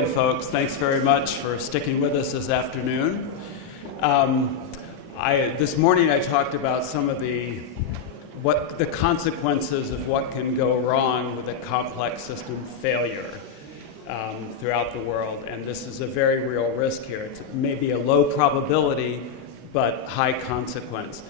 again, folks. Thanks very much for sticking with us this afternoon. This morning I talked about some of the consequences of what can go wrong with a complex system failure throughout the world, and this is a very real risk here. It's maybe a low probability, but high consequence.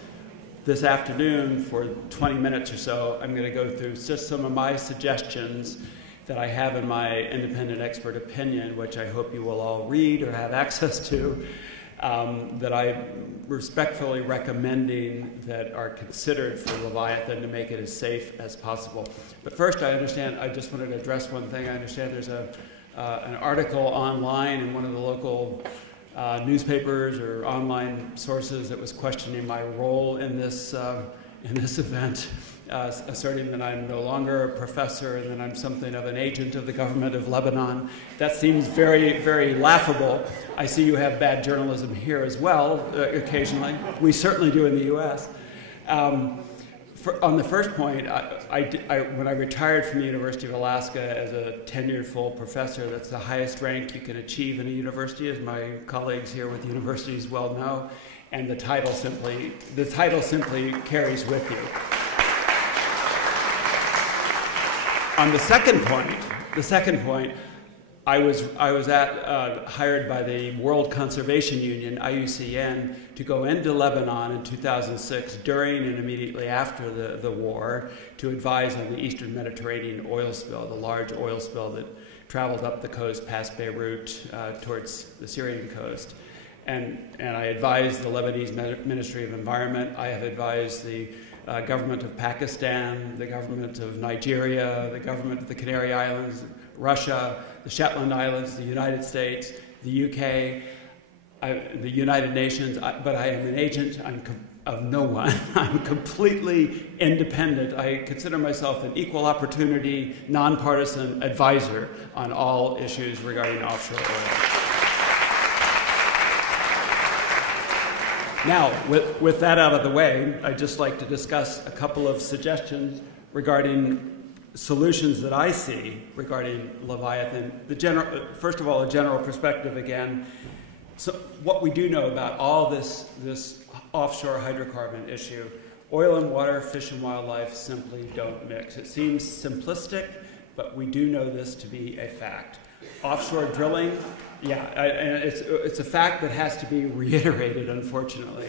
This afternoon, for 20 minutes or so, I'm going to go through just some of my suggestions that I have in my independent expert opinion, which I hope you will all read or have access to, that I'm respectfully recommending that are considered for Leviathan to make it as safe as possible. But first, I just wanted to address one thing. I understand there's an article online in one of the local newspapers or online sources that was questioning my role in this event, asserting that I'm no longer a professor and that I'm something of an agent of the government of Lebanon. That seems very, very laughable. I see you have bad journalism here as well, occasionally. We certainly do in the US. On the first point, when I retired from the University of Alaska as a tenured full professor, that's the highest rank you can achieve in a university, as my colleagues here with universities well know, and the title simply carries with you. On the second point, I was hired by the World Conservation Union, IUCN, to go into Lebanon in 2006 during and immediately after the war to advise on the Eastern Mediterranean oil spill, the large oil spill that traveled up the coast past Beirut towards the Syrian coast. And I advised the Lebanese Ministry of Environment. I have advised the government of Pakistan, the government of Nigeria, the government of the Canary Islands, Russia, the Shetland Islands, the United States, the UK, the United Nations, but I am an agent of no one. I'm completely independent. I consider myself an equal opportunity, nonpartisan advisor on all issues regarding offshore oil. Now, with that out of the way, I'd just like to discuss a couple of suggestions regarding solutions that I see regarding Leviathan. First of all, a general perspective again. So what we do know about all this offshore hydrocarbon issue, oil and water, fish and wildlife simply don't mix. It seems simplistic, but we do know this to be a fact. Offshore drilling, and it's a fact that has to be reiterated, unfortunately.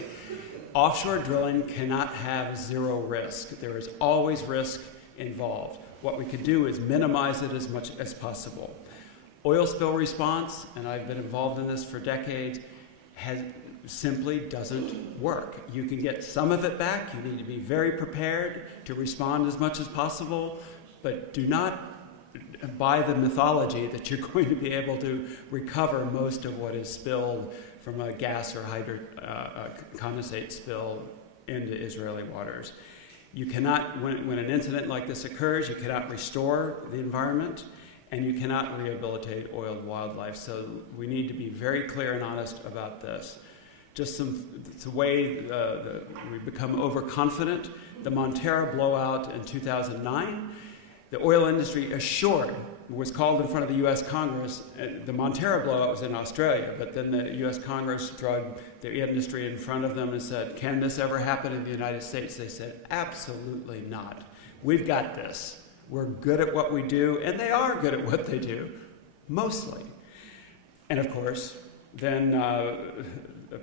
Offshore drilling cannot have zero risk. There is always risk involved. What we can do is minimize it as much as possible. Oil spill response, and I've been involved in this for decades, simply doesn't work. You can get some of it back. You need to be very prepared to respond as much as possible, but do not buy the mythology that you're going to be able to recover most of what is spilled from a gas or condensate spill into Israeli waters. You cannot, when an incident like this occurs, you cannot restore the environment, and you cannot rehabilitate oiled wildlife. So we need to be very clear and honest about this. It's a way we become overconfident. The Montara blowout in 2009, the oil industry was called in front of the US Congress. The Montara blowout was in Australia, but then the US Congress drugged the industry in front of them and said, can this ever happen in the United States? They said, absolutely not. We've got this. We're good at what we do, and they are good at what they do, mostly. And of course, then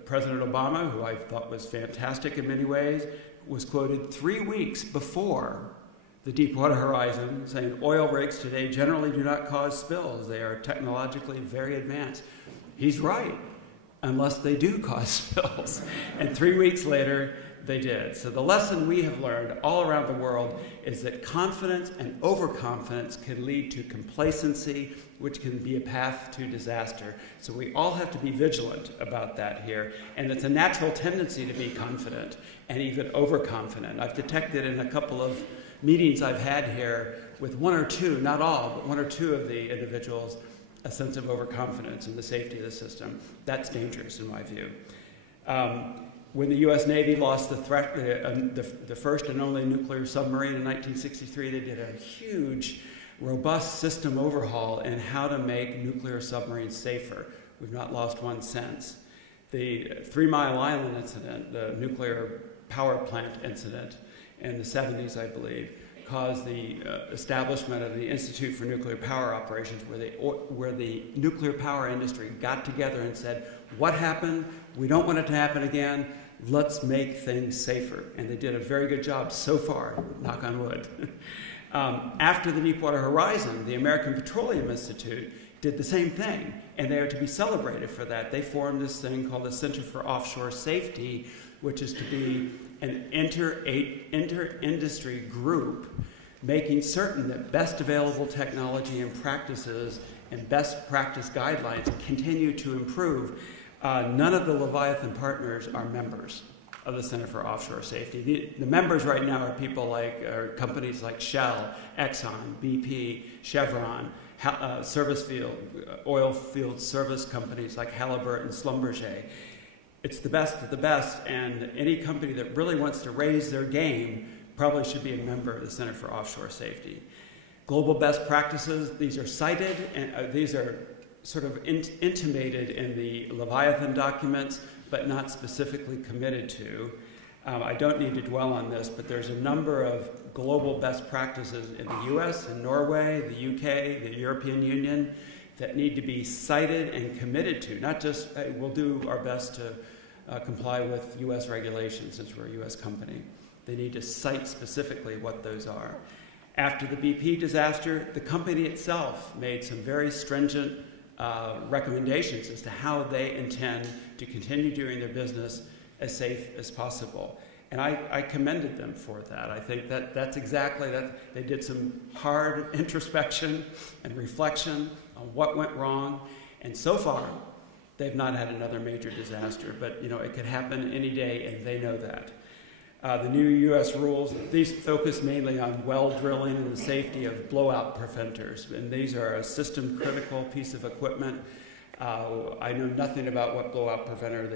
President Obama, who I thought was fantastic in many ways, was quoted 3 weeks before the Deepwater Horizon, saying oil rigs today generally do not cause spills. They are technologically very advanced. He's right, unless they do cause spills. And 3 weeks later, they did. So the lesson we have learned all around the world is that confidence and overconfidence can lead to complacency, which can be a path to disaster. So we all have to be vigilant about that here. And it's a natural tendency to be confident and even overconfident. I've detected in a couple of meetings I've had here with one or two, not all, but one or two of the individuals, a sense of overconfidence in the safety of the system. That's dangerous in my view. When the US Navy lost the first and only nuclear submarine in 1963, they did a huge robust system overhaul in how to make nuclear submarines safer. We've not lost one since. The 3 Mile Island incident, the nuclear power plant incident in the 70s, I believe, caused the establishment of the Institute for Nuclear Power Operations, where the nuclear power industry got together and said, what happened? We don't want it to happen again. Let's make things safer. And they did a very good job so far, knock on wood. After the Deepwater Horizon, the American Petroleum Institute did the same thing, and they are to be celebrated for that. They formed this thing called the Center for Offshore Safety, which is to be an inter-industry group making certain that best available technology and practices and best practice guidelines continue to improve. None of the Leviathan partners are members of the Center for Offshore Safety. The members right now are people like companies like Shell, Exxon, BP, Chevron, oil field service companies like Halliburton, Schlumberger. It's the best of the best, and any company that really wants to raise their game probably should be a member of the Center for Offshore Safety. Global best practices, these are cited, and these are sort of intimated in the Leviathan documents, but not specifically committed to. I don't need to dwell on this, but there's a number of global best practices in the US and Norway, the UK, the European Union, that need to be cited and committed to, not just, hey, we'll do our best to comply with US regulations since we're a US company. They need to cite specifically what those are. After the BP disaster, the company itself made some very stringent recommendations as to how they intend to continue doing their business as safe as possible. And I commended them for that. I think that that's exactly that. They did some hard introspection and reflection on what went wrong. And so far, they've not had another major disaster. But you know, it could happen any day, and they know that. The new U.S. rules, these focus mainly on well drilling and the safety of blowout preventers. And these are a system-critical piece of equipment. I know nothing about what blowout preventer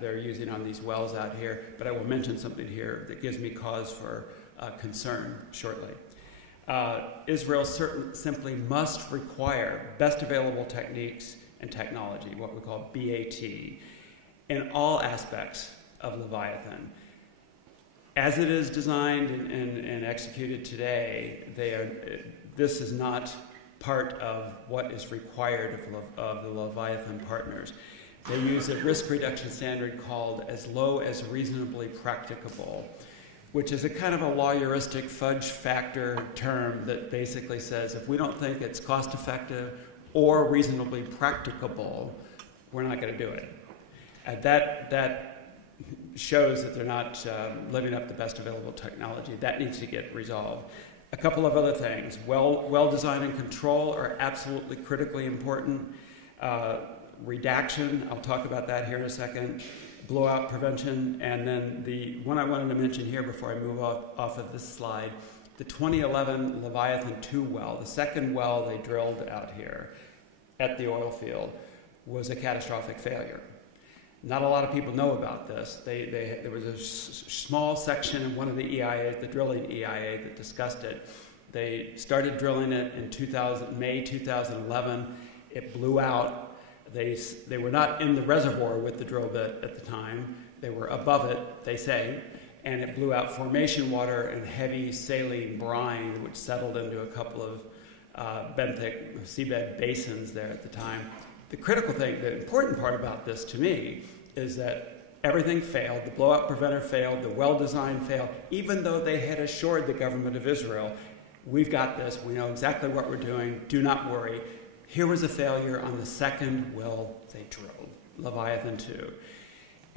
they're using on these wells out here, but I will mention something here that gives me cause for concern shortly. Israel simply must require best available techniques and technology, what we call BAT, in all aspects of Leviathan. As it is designed and executed today, this is not part of what is required of the Leviathan partners. They use a risk reduction standard called as low as reasonably practicable, which is a kind of a lawyeristic fudge factor term that basically says if we don't think it's cost effective or reasonably practicable, we're not going to do it. And that shows that they're not living up to best available technology. That needs to get resolved. A couple of other things. Well design and control are absolutely critically important. Redaction, I'll talk about that here in a second. Blowout prevention, and then the one I wanted to mention here before I move off of this slide, the 2011 Leviathan 2 well, the second well they drilled out here at the oil field, was a catastrophic failure. Not a lot of people know about this. There was a small section in one of the EIAs, the drilling EIA, that discussed it. They started drilling it in May 2011. It blew out. They were not in the reservoir with the drill bit at the time. They were above it, they say, and it blew out formation water and heavy saline brine, which settled into a couple of benthic seabed basins there at the time. The critical thing, the important part about this to me, is that everything failed. The blowout preventer failed. The well design failed. Even though they had assured the government of Israel, we've got this. We know exactly what we're doing. Do not worry. Here was a failure on the second well they drilled, Leviathan 2.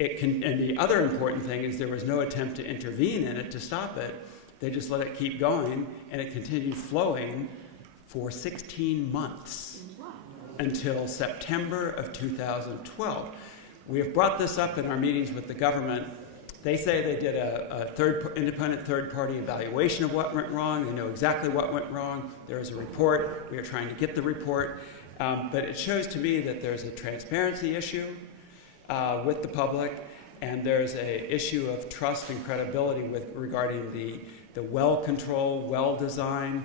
And the other important thing is there was no attempt to intervene in it to stop it. They just let it keep going, and it continued flowing for 16 months. Until September of 2012. We have brought this up in our meetings with the government. They say they did a independent third-party evaluation of what went wrong. They know exactly what went wrong. There is a report. We are trying to get the report. But it shows to me that there's a transparency issue with the public, and there's an issue of trust and credibility regarding the well control, well design,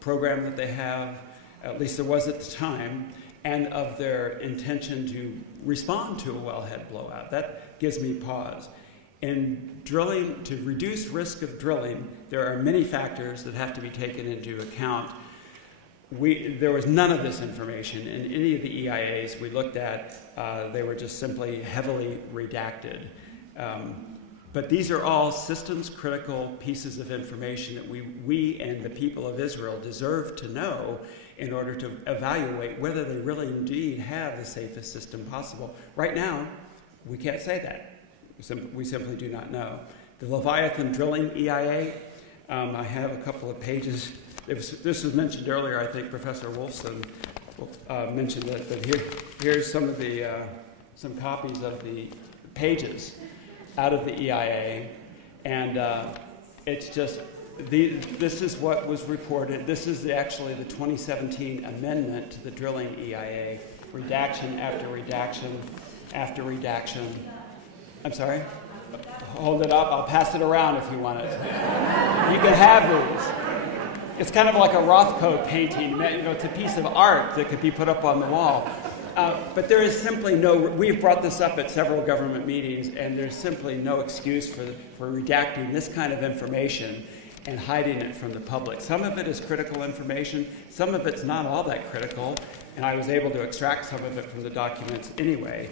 program that they have, at least there was at the time, and of their intention to respond to a wellhead blowout. That gives me pause. In drilling, to reduce risk of drilling, there are many factors that have to be taken into account. There was none of this information in any of the EIAs we looked at. They were just simply heavily redacted. But these are all systems critical pieces of information that we and the people of Israel deserve to know in order to evaluate whether they really indeed have the safest system possible. Right now, we can't say that. We simply do not know. The Leviathan drilling EIA, I have a couple of pages. This was mentioned earlier. I think Professor Wolfson mentioned it, but here's some of the some copies of the pages out of the EIA, and it's just this is what was reported. This is actually the 2017 amendment to the drilling EIA, redaction after redaction after redaction. I'm sorry? Hold it up. I'll pass it around if you want it. You can have these. It's kind of like a Rothko painting. You know, it's a piece of art that could be put up on the wall. But there is simply no, we've brought this up at several government meetings, and there's simply no excuse for redacting this kind of information and hiding it from the public. Some of it is critical information, some of it's not all that critical, and I was able to extract some of it from the documents anyway,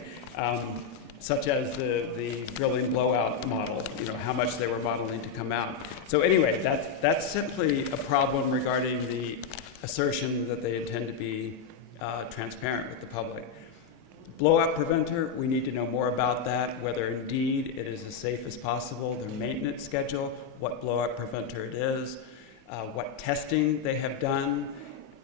such as the drilling blowout model, you know, how much they were modeling to come out. So anyway, that's simply a problem regarding the assertion that they intend to be transparent with the public. Blowout preventer, we need to know more about that, whether indeed it is as safe as possible, their maintenance schedule, what blowout preventer it is, what testing they have done,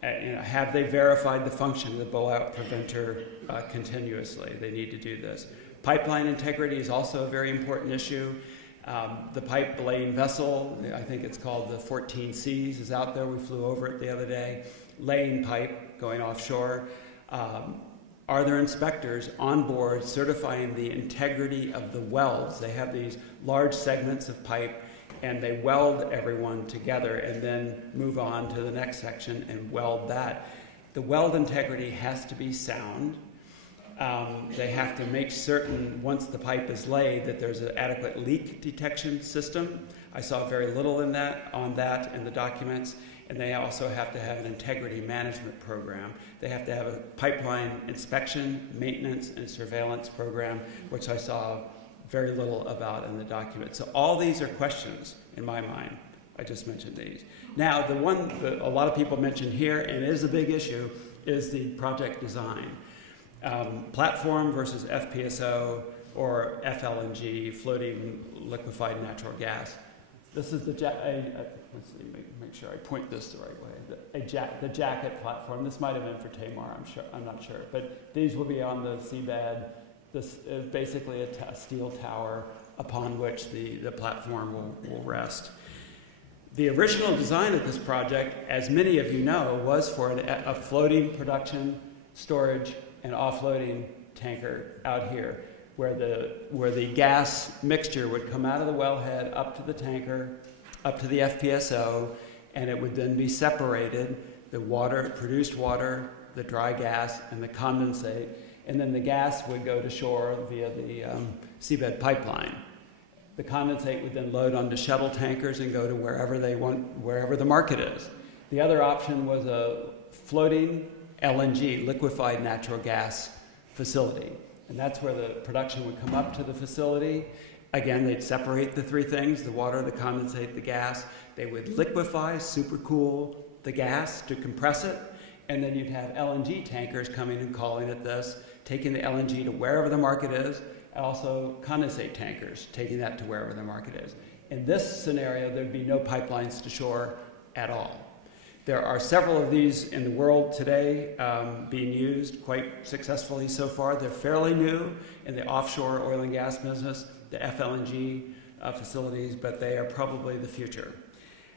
have they verified the function of the blowout preventer continuously. They need to do this. Pipeline integrity is also a very important issue. The pipe laying vessel, I think it's called the 14 Cs, is out there. We flew over it the other day. Laying pipe going offshore. Are there inspectors on board certifying the integrity of the welds? They have these large segments of pipe and they weld everyone together and then move on to the next section and weld that. The weld integrity has to be sound. They have to make certain, once the pipe is laid, that there's an adequate leak detection system. I saw very little on that in the documents. And they also have to have an integrity management program. They have to have a pipeline inspection, maintenance, and surveillance program, which I saw very little about in the document. So all these are questions in my mind. I just mentioned these. Now, the one that a lot of people mention here, and it is a big issue, is the project design. Platform versus FPSO or FLNG, floating liquefied natural gas. This is the let's see, make sure I point this the right way. The jacket platform. This might have been for Tamar, I'm not sure. But these will be on the seabed. This is basically a steel tower upon which the platform will rest. The original design of this project, as many of you know, was for a floating production, storage, and offloading tanker out here, where the gas mixture would come out of the wellhead up to the tanker, up to the FPSO, and it would then be separated, the water, produced water, the dry gas, and the condensate, and then the gas would go to shore via the seabed pipeline. The condensate would then load onto shuttle tankers and go to wherever they want, wherever the market is. The other option was a floating LNG, liquefied natural gas facility. And that's where the production would come up to the facility. Again, they'd separate the three things, the water, the condensate, the gas. They would liquefy, supercool the gas to compress it, and then you'd have LNG tankers coming and calling at this, taking the LNG to wherever the market is, and also condensate tankers, taking that to wherever the market is. In this scenario, there'd be no pipelines to shore at all. There are several of these in the world today being used quite successfully so far. They're fairly new in the offshore oil and gas business, the FLNG facilities, but they are probably the future.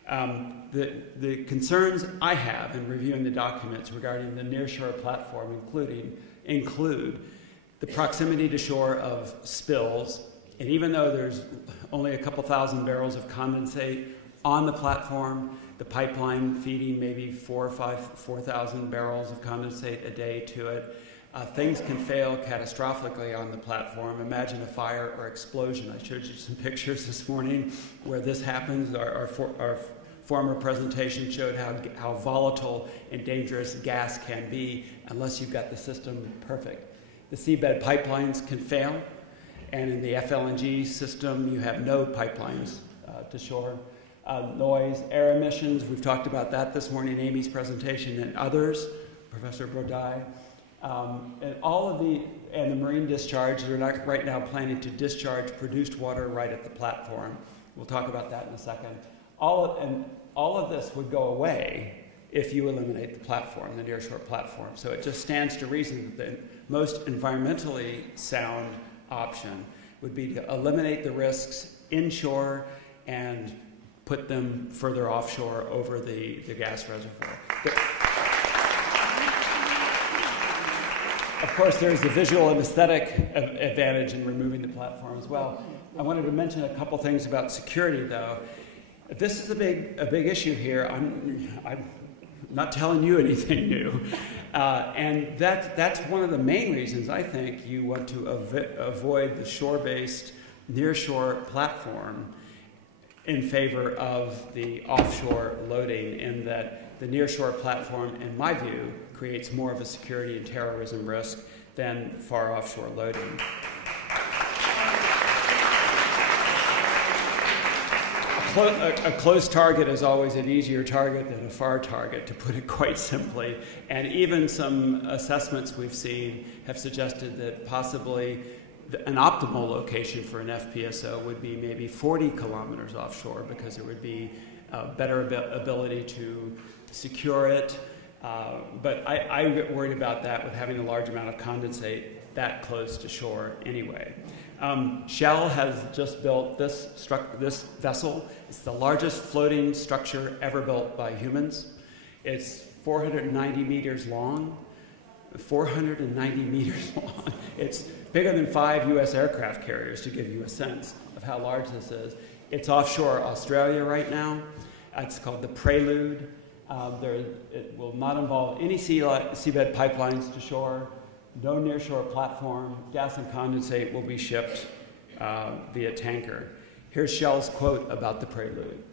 The concerns I have in reviewing the documents regarding the nearshore platform include the proximity to shore of spills, and even though there's only a couple thousand barrels of condensate On the platform, the pipeline feeding maybe 4,000 barrels of condensate a day to it. Things can fail catastrophically on the platform. Imagine a fire or explosion. I showed you some pictures this morning where this happens. Our former presentation showed how volatile and dangerous gas can be unless you've got the system perfect. The seabed pipelines can fail, and in the FLNG system, you have no pipelines to shore. Noise, air emissions, we've talked about that this morning in Amy's presentation, and others, Professor Brodai. And all of the marine discharge, they're not right now planning to discharge produced water right at the platform. We'll talk about that in a second. All of this would go away if you eliminate the platform, the nearshore platform. So it just stands to reason that the most environmentally sound option would be to eliminate the risks inshore and put them further offshore over the gas reservoir. Of course, there's the visual and aesthetic advantage in removing the platform as well. I wanted to mention a couple things about security, though. This is a big issue here. I'm not telling you anything new. And that's one of the main reasons I think you want to avoid the shore-based nearshore platform in favor of the offshore loading, in that the nearshore platform, in my view, creates more of a security and terrorism risk than far offshore loading. A close target is always an easier target than a far target, to put it quite simply. And even some assessments we've seen have suggested that possibly an optimal location for an FPSO would be maybe 40 kilometers offshore, because there would be better ability to secure it. But I get worried about that with having a large amount of condensate that close to shore anyway. Shell has just built this vessel. It's the largest floating structure ever built by humans. It's 490 meters long. 490 meters long. It's bigger than 5 U.S. aircraft carriers, to give you a sense of how large this is. It's offshore Australia right now. It's called the Prelude. It will not involve any seabed pipelines to shore, no nearshore platform. Gas and condensate will be shipped via tanker. Here's Shell's quote about the Prelude.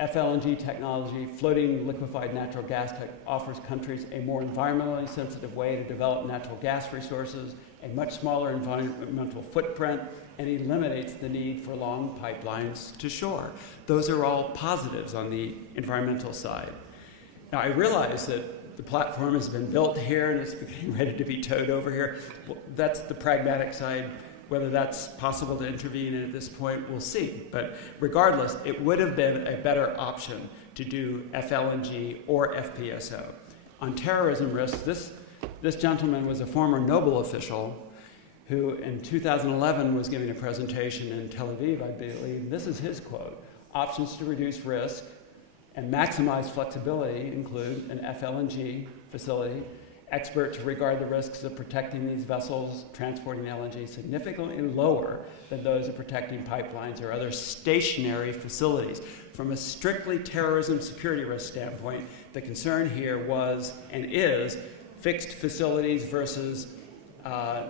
FLNG technology, floating liquefied natural gas tech, offers countries a more environmentally sensitive way to develop natural gas resources, a much smaller environmental footprint, and eliminates the need for long pipelines to shore. Those are all positives on the environmental side. Now, I realize that the platform has been built here and it's getting ready to be towed over here. Well, that's the pragmatic side. Whether that's possible to intervene at this point, we'll see. But regardless, it would have been a better option to do FLNG or FPSO. On terrorism risks, this gentleman was a former Nobel official who in 2011 was giving a presentation in Tel Aviv, I believe. This is his quote: "Options to reduce risk and maximize flexibility include an FLNG facility. Experts regard the risks of protecting these vessels transporting LNG significantly lower than those of protecting pipelines or other stationary facilities." From a strictly terrorism security risk standpoint, the concern here was and is fixed facilities versus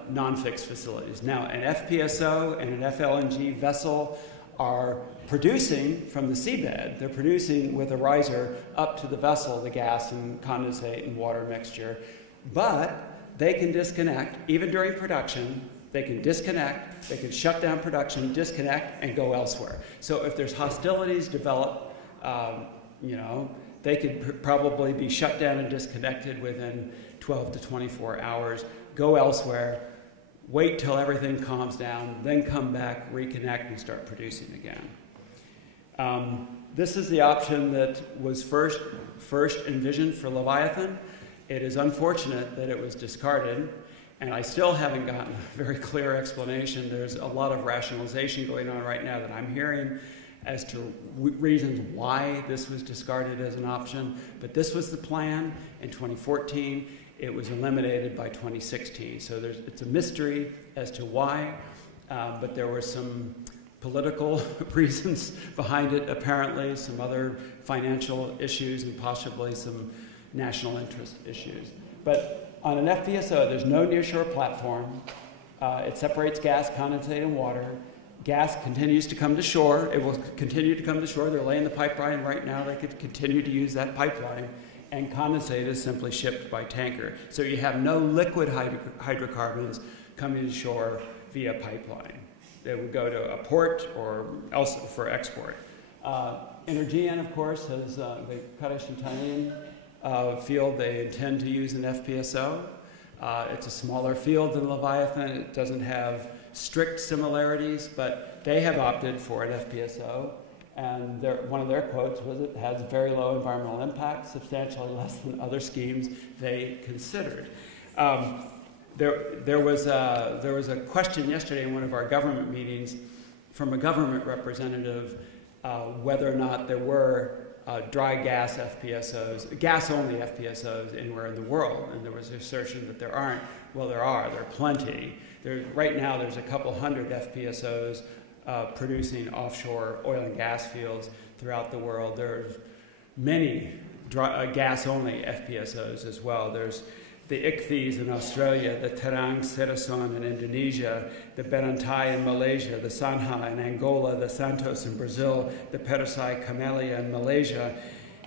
non-fixed facilities. Now, an FPSO and an FLNG vessel are producing from the seabed. They're producing with a riser up to the vessel, the gas and condensate and water mixture. But they can disconnect, even during production. They can disconnect, they can shut down production, disconnect, and go elsewhere. So if there's hostilities develop, they could probably be shut down and disconnected within 12 to 24 hours, go elsewhere, wait till everything calms down, then come back, reconnect, and start producing again. This is the option that was first envisioned for Leviathan. It is unfortunate that it was discarded, and I still haven't gotten a very clear explanation. There's a lot of rationalization going on right now that I'm hearing as to reasons why this was discarded as an option, but this was the plan in 2014. It was eliminated by 2016, so it's a mystery as to why, but there were some political reasons behind it, apparently, some other financial issues, and possibly some national interest issues. But on an FPSO, there's no nearshore platform. It separates gas, condensate, and water. Gas continues to come to shore. It will continue to come to shore. They're laying the pipeline right now. They could continue to use that pipeline. And condensate is simply shipped by tanker. So you have no liquid hydrocarbons coming to shore via pipeline. They would go to a port or else for export. Energean, of course, has the Karash-Shantanian field. They intend to use an FPSO. It's a smaller field than Leviathan. It doesn't have strict similarities, but they have opted for an FPSO. And one of their quotes was it has very low environmental impact, substantially less than other schemes they considered. There was a question yesterday in one of our government meetings from a government representative whether or not there were dry gas FPSOs, gas-only FPSOs anywhere in the world, and there was an assertion that there aren't. Well, there are plenty. Right now there's a couple hundred FPSOs producing offshore oil and gas fields throughout the world. There's many gas-only FPSOs as well. There's the Ichthys in Australia, the Terang Serason in Indonesia, the Berantai in Malaysia, the Sanha in Angola, the Santos in Brazil, the Perisai Camellia in Malaysia.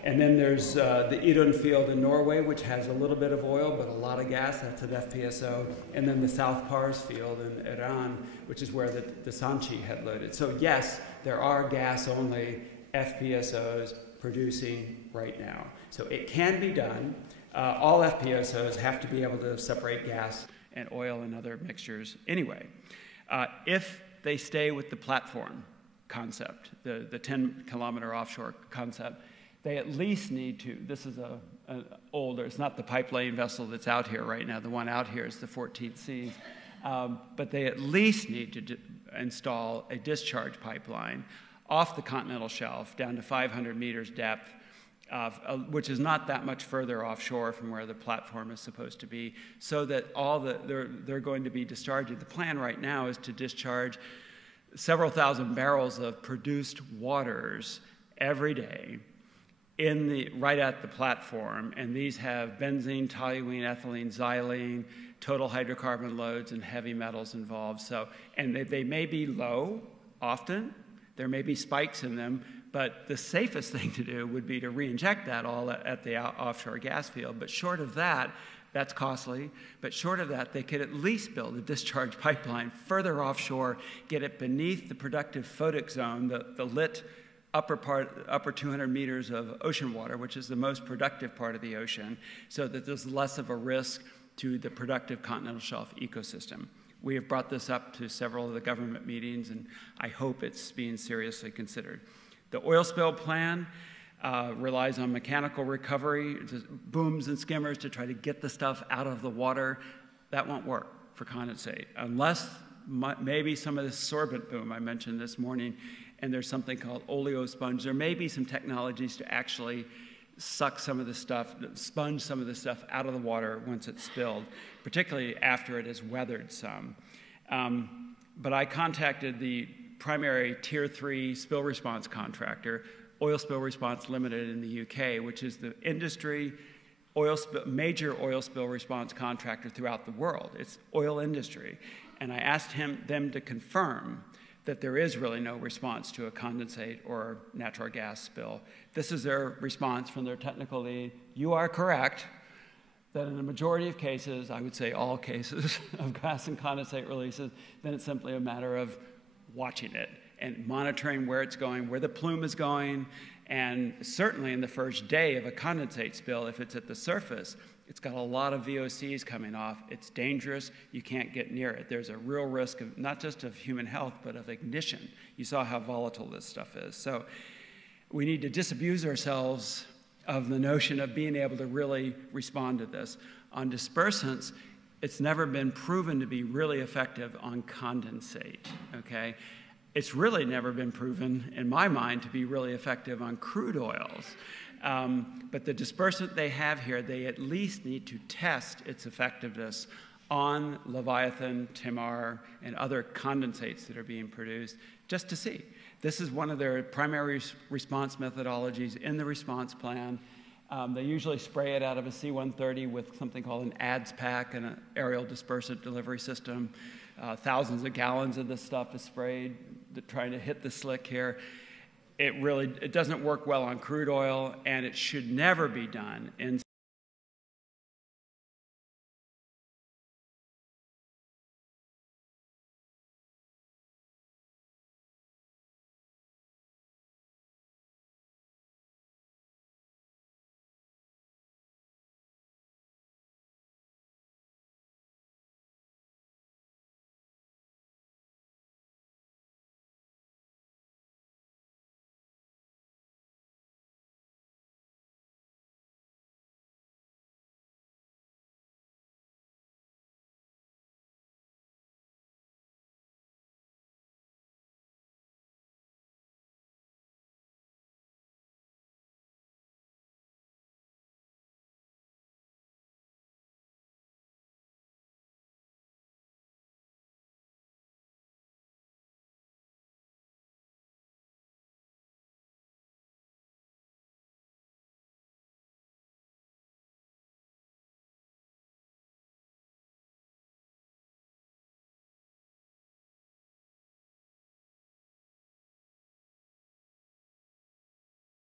And then there's the Idun field in Norway, which has a little bit of oil but a lot of gas. That's an FPSO. And then the South Pars field in Iran, which is where the Sanchi had loaded. So yes, there are gas-only FPSOs producing right now. So it can be done. All FPSOs have to be able to separate gas and oil and other mixtures anyway. If they stay with the platform concept, the 10-kilometer offshore concept, they at least need to, this is an older, it's not the pipeline vessel that's out here right now. The one out here is the 14th Seas. But they at least need to install a discharge pipeline off the continental shelf down to 500 meters depth, which is not that much further offshore from where the platform is supposed to be, so that they're going to be discharging. The plan right now is to discharge several thousand barrels of produced waters every day right at the platform, and these have benzene, toluene, ethylene, xylene, total hydrocarbon loads, and heavy metals involved. So, and they may be low often. There may be spikes in them, but the safest thing to do would be to re-inject that all at the offshore gas field. But short of that, that's costly, but short of that, they could at least build a discharge pipeline further offshore, get it beneath the productive photic zone, the lit upper 200 meters of ocean water, which is the most productive part of the ocean, so that there's less of a risk to the productive continental shelf ecosystem. We have brought this up to several of the government meetings, and I hope it's being seriously considered. The oil spill plan relies on mechanical recovery, booms and skimmers to try to get the stuff out of the water. That won't work for condensate, unless maybe some of the sorbent boom I mentioned this morning, and there's something called oleosponge. There may be some technologies to actually suck some of the stuff, sponge some of the stuff out of the water once it's spilled, particularly after it has weathered some. But I contacted the primary Tier 3 spill response contractor, Oil Spill Response Limited in the UK, which is the industry major oil spill response contractor throughout the world. It's oil industry. And I asked them to confirm that there is really no response to a condensate or natural gas spill. This is their response from their technical lead. You are correct that in a majority of cases, I would say all cases of gas and condensate releases, then it's simply a matter of watching it and monitoring where it's going, where the plume is going, and certainly in the first day of a condensate spill, if it's at the surface, it's got a lot of VOCs coming off. It's dangerous. You can't get near it. There's a real risk of not just of human health, but of ignition. You saw how volatile this stuff is. So we need to disabuse ourselves of the notion of being able to really respond to this. On dispersants, it's never been proven to be really effective on condensate, okay? It's really never been proven, in my mind, to be really effective on crude oils. But the dispersant they have here, they at least need to test its effectiveness on Leviathan, Timar, and other condensates that are being produced, just to see. This is one of their primary response methodologies in the response plan. They usually spray it out of a C-130 with something called an ADS pack and an aerial dispersant delivery system. Thousands of gallons of this stuff is sprayed, trying to hit the slick here. It doesn't work well on crude oil, and it should never be done in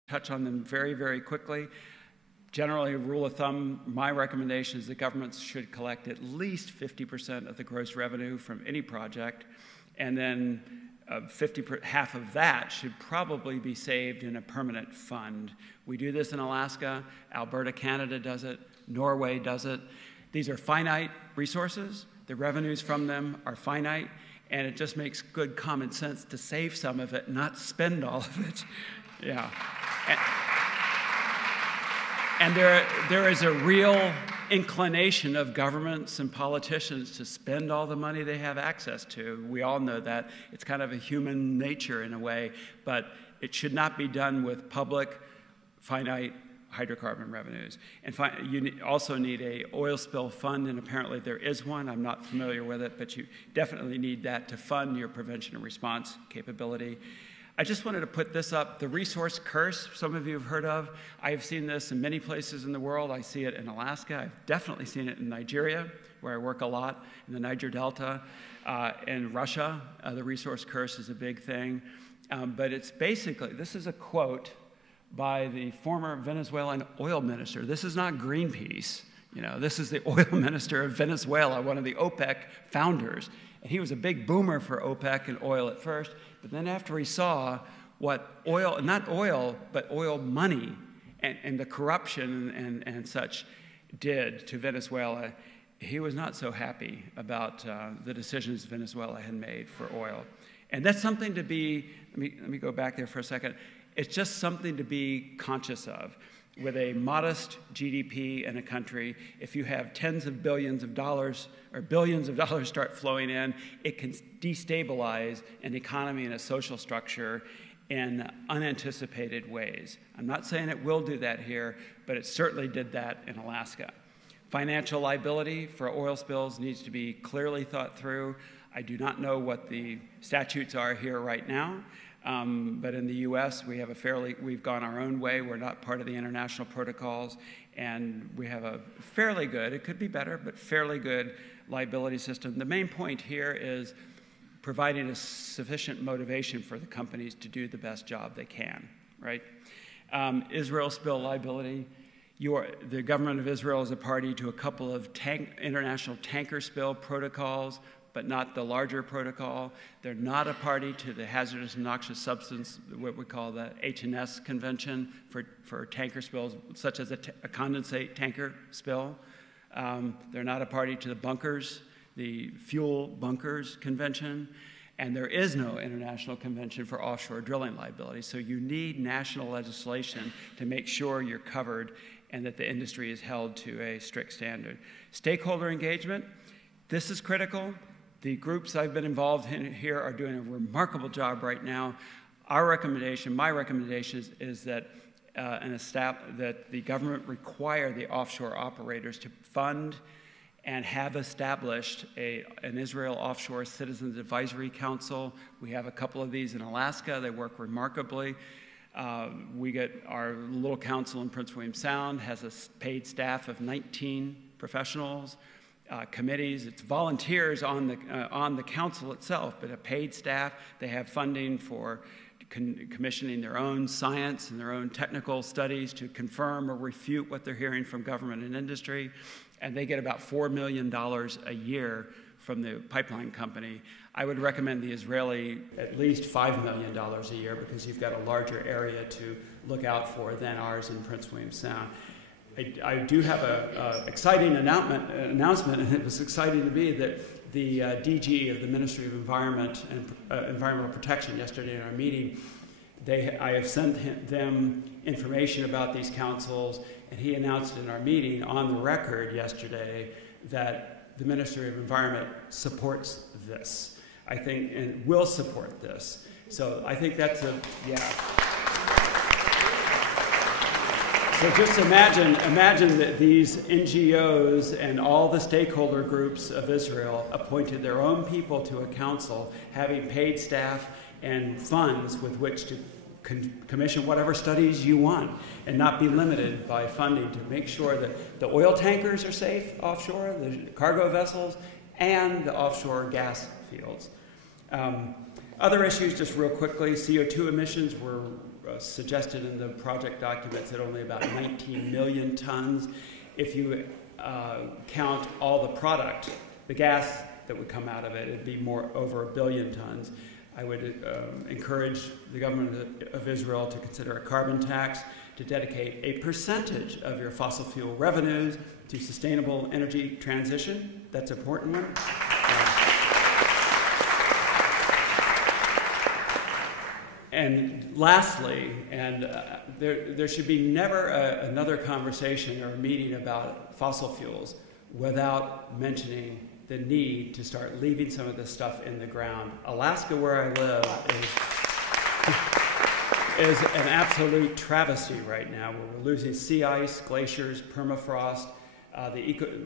touch on them very, very quickly. Generally, a rule of thumb, my recommendation is that governments should collect at least 50% of the gross revenue from any project, and then half of that should probably be saved in a permanent fund. We do this in Alaska. Alberta, Canada does it. Norway does it. These are finite resources. The revenues from them are finite, and it just makes good common sense to save some of it, not spend all of it. Yeah. And there is a real inclination of governments and politicians to spend all the money they have access to. We all know that. It's kind of a human nature in a way, but it should not be done with public, finite hydrocarbon revenues. And you also need an oil spill fund, and apparently there is one. I'm not familiar with it, but you definitely need that to fund your prevention and response capability. I just wanted to put this up, the resource curse, some of you have heard of. I have seen this in many places in the world. I see it in Alaska. I've definitely seen it in Nigeria, where I work a lot, in the Niger Delta. In Russia, the resource curse is a big thing. But it's basically, this is a quote by the former Venezuelan oil minister. This is not Greenpeace. You know, this is the oil minister of Venezuela, one of the OPEC founders. And he was a big boomer for OPEC and oil at first. But then after he saw what oil, not oil, but oil money and the corruption and such did to Venezuela, he was not so happy about the decisions Venezuela had made for oil. And that's something to be, let me go back there for a second. It's just something to be conscious of. With a modest GDP in a country, if you have tens of billions of dollars or billions of dollars start flowing in, it can destabilize an economy and a social structure in unanticipated ways. I'm not saying it will do that here, but it certainly did that in Alaska. Financial liability for oil spills needs to be clearly thought through. I do not know what the statutes are here right now. But in the US, we've gone our own way. We're not part of the international protocols, and we have a fairly good, it could be better, but fairly good liability system. The main point here is providing a sufficient motivation for the companies to do the best job they can, right? Israel spill liability. The government of Israel is a party to a couple of international tanker spill protocols, but not the larger protocol. They're not a party to the hazardous and noxious substance, what we call the H&S Convention for tanker spills, such as a condensate tanker spill. They're not a party to the bunkers, the fuel bunkers convention, and there is no international convention for offshore drilling liability. So you need national legislation to make sure you're covered and that the industry is held to a strict standard. Stakeholder engagement, this is critical. The groups I've been involved in here are doing a remarkable job right now. Our recommendation, my recommendation is that that the government require the offshore operators to fund and have established an Israel Offshore Citizens Advisory Council. We have a couple of these in Alaska. They work remarkably. We get our little council in Prince William Sound has a paid staff of 19 professionals, committees. It's volunteers on the council itself, but a paid staff. They have funding for commissioning their own science and their own technical studies to confirm or refute what they're hearing from government and industry. And they get about $4 million a year from the pipeline company. I would recommend the Israeli at least $5 million a year because you've got a larger area to look out for than ours in Prince William Sound. I do have an exciting announcement, and it was exciting to me that the DG of the Ministry of Environment and Environmental Protection yesterday in our meeting, I have sent them information about these councils, and he announced in our meeting on the record yesterday that the Ministry of Environment supports this, I think, and will support this. So I think that's So just imagine that these NGOs and all the stakeholder groups of Israel appointed their own people to a council, having paid staff and funds with which to commission whatever studies you want and not be limited by funding to make sure that the oil tankers are safe offshore, the cargo vessels, and the offshore gas fields. Other issues, just real quickly, CO2 emissions were suggested in the project documents at only about 19 million tons. If you count all the product, the gas that would come out of it, it'd be over 1 billion tons. I would encourage the government of Israel to consider a carbon tax to dedicate a percentage of your fossil fuel revenues to sustainable energy transition. That's an important one. And lastly, there should be never another conversation or a meeting about fossil fuels without mentioning the need to start leaving some of this stuff in the ground. Alaska, where I live, is an absolute travesty right now. We're losing sea ice, glaciers, permafrost.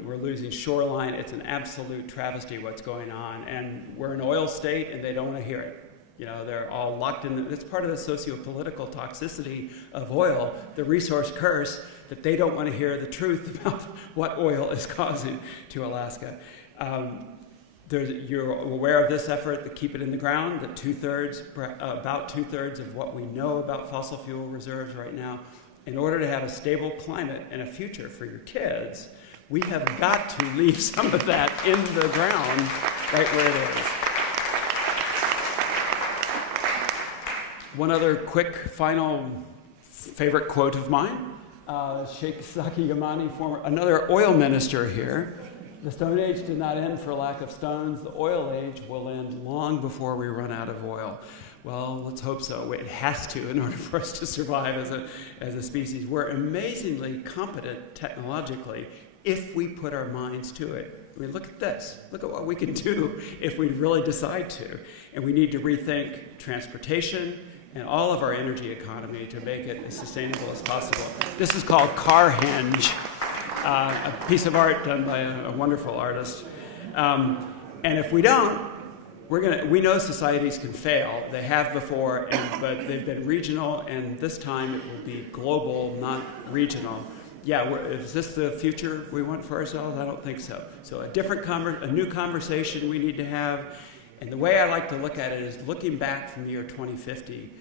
We're losing shoreline. It's an absolute travesty what's going on. And we're an oil state, and they don't want to hear it. You know, they're all locked in. It's part of the socio-political toxicity of oil, the resource curse, that they don't want to hear the truth about what oil is causing to Alaska. You're aware of this effort to keep it in the ground, that about two-thirds of what we know about fossil fuel reserves right now. In order to have a stable climate and a future for your kids, we have got to leave some of that in the ground right where it is. One other quick, final favorite quote of mine. Sheikh Zaki Yamani, another oil minister here. The Stone Age did not end for lack of stones. The oil age will end long before we run out of oil. Well, let's hope so. It has to in order for us to survive as a species. We're amazingly competent technologically if we put our minds to it. I mean, look at this. Look at what we can do if we really decide to. And we need to rethink transportation and all of our energy economy to make it as sustainable as possible. This is called Carhenge, a piece of art done by a wonderful artist. And if we don't, we know societies can fail. They have before, but they've been regional, and this time it will be global, not regional. Yeah, is this the future we want for ourselves? I don't think so. So a new conversation we need to have. And the way I like to look at it is looking back from the year 2050.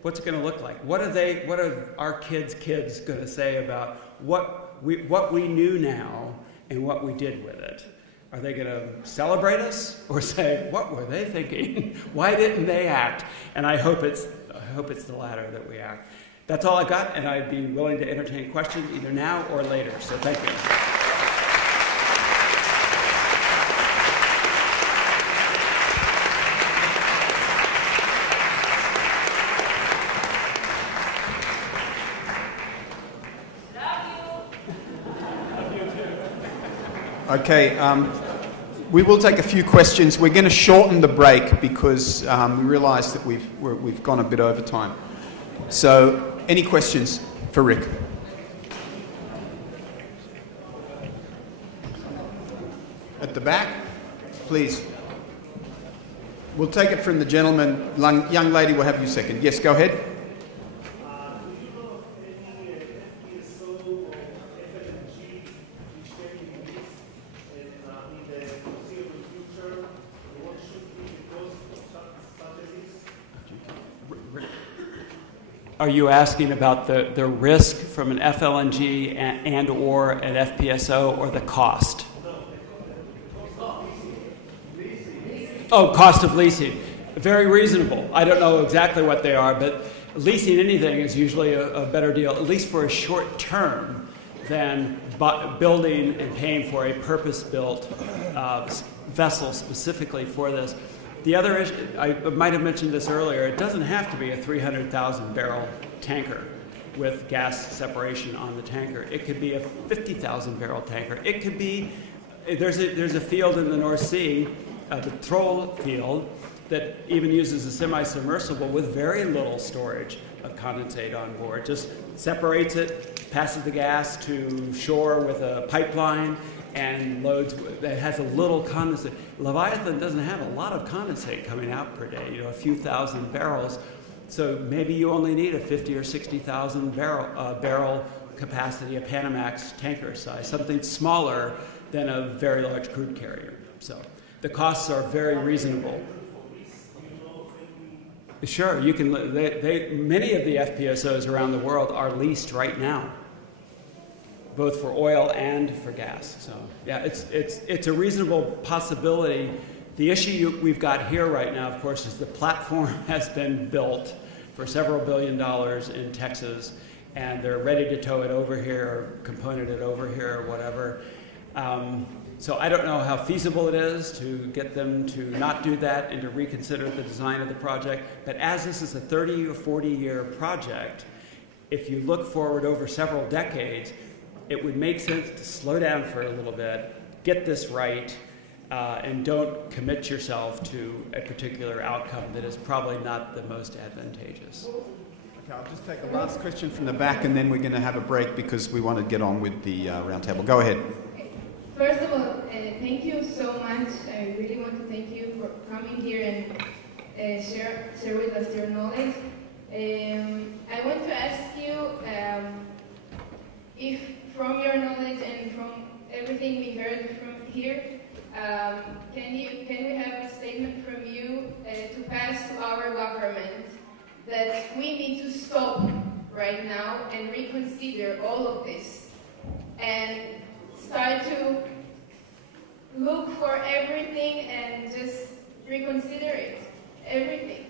What's it going to look like? What are our kids' going to say about what we knew now and what we did with it? Are they going to celebrate us or say, what were they thinking? Why didn't they act? And I hope it's the latter, that we act. That's all I got, and I'd be willing to entertain questions either now or later. So thank you. Okay, we will take a few questions. We're going to shorten the break because we realise that we've gone a bit over time. So, any questions for Rick? At the back, please. We'll take it from the gentleman. Young lady, we'll have you second. Yes, go ahead. Are you asking about the risk from an FLNG and or an FPSO, or the cost? Oh, cost of leasing. Very reasonable. I don't know exactly what they are, but leasing anything is usually a better deal, at least for a short term, than building and paying for a purpose-built vessel specifically for this. The other issue, I might have mentioned this earlier, it doesn't have to be a 300,000 barrel tanker with gas separation on the tanker. It could be a 50,000 barrel tanker. It could be, there's a field in the North Sea, the Troll field, that even uses a semi-submersible with very little storage of condensate on board. Just separates it, passes the gas to shore with a pipeline, and loads that has a little condensate. Leviathan doesn't have a lot of condensate coming out per day, a few thousand barrels. So maybe you only need a 50 or 60,000 barrel capacity, a Panamax tanker size, something smaller than a very large crude carrier. So the costs are very reasonable. Sure, you can. Many of the FPSOs around the world are leased right now, both for oil and for gas. So yeah, it's a reasonable possibility. The issue we've got here right now, of course, is the platform has been built for several $1 billion in Texas, and they're ready to tow it over here or component it over here or whatever. So I don't know how feasible it is to get them to not do that and to reconsider the design of the project. But as this is a 30 or 40-year project, if you look forward over several decades, it would make sense to slow down for a little bit, get this right, and don't commit yourself to a particular outcome that is probably not the most advantageous. Okay, I'll just take a last question from the back, and then we're going to have a break because we want to get on with the roundtable. Go ahead. First of all, thank you so much. I really want to thank you for coming here and share with us your knowledge. I want to ask you if from your knowledge and from everything we heard from here, can we have a statement from you to pass to our government that we need to stop right now and reconsider all of this and start to look for everything and just reconsider it, everything.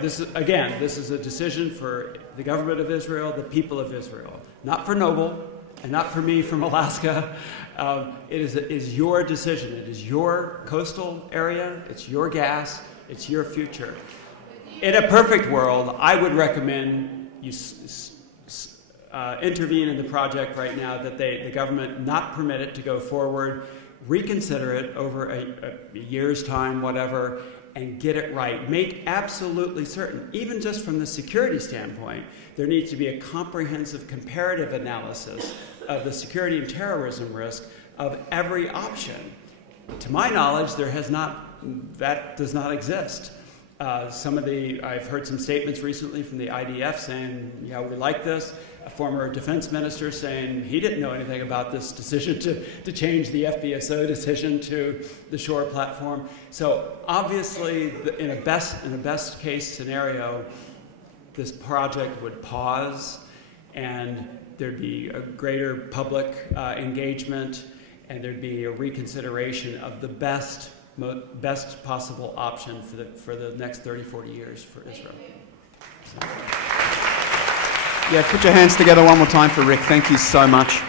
This is a decision for the government of Israel, the people of Israel, not for Noble and not for me from Alaska. It is your decision. It is your coastal area. It's your gas. It's your future. In a perfect world, I would recommend you intervene in the project right now, that the government not permit it to go forward, reconsider it over a year's time, whatever, and get it right. Make absolutely certain, even just from the security standpoint, there needs to be a comprehensive comparative analysis of the security and terrorism risk of every option. To my knowledge, that does not exist. I've heard some statements recently from the IDF saying, yeah, we like this. A former defense minister saying he didn't know anything about this decision to change the FPSO decision to the shore platform. So obviously, in a best case scenario, this project would pause, and there'd be a greater public engagement, and there'd be a reconsideration of the best possible option for the next 30, 40 years for Israel. So. Yeah, put your hands together one more time for Rick. Thank you so much.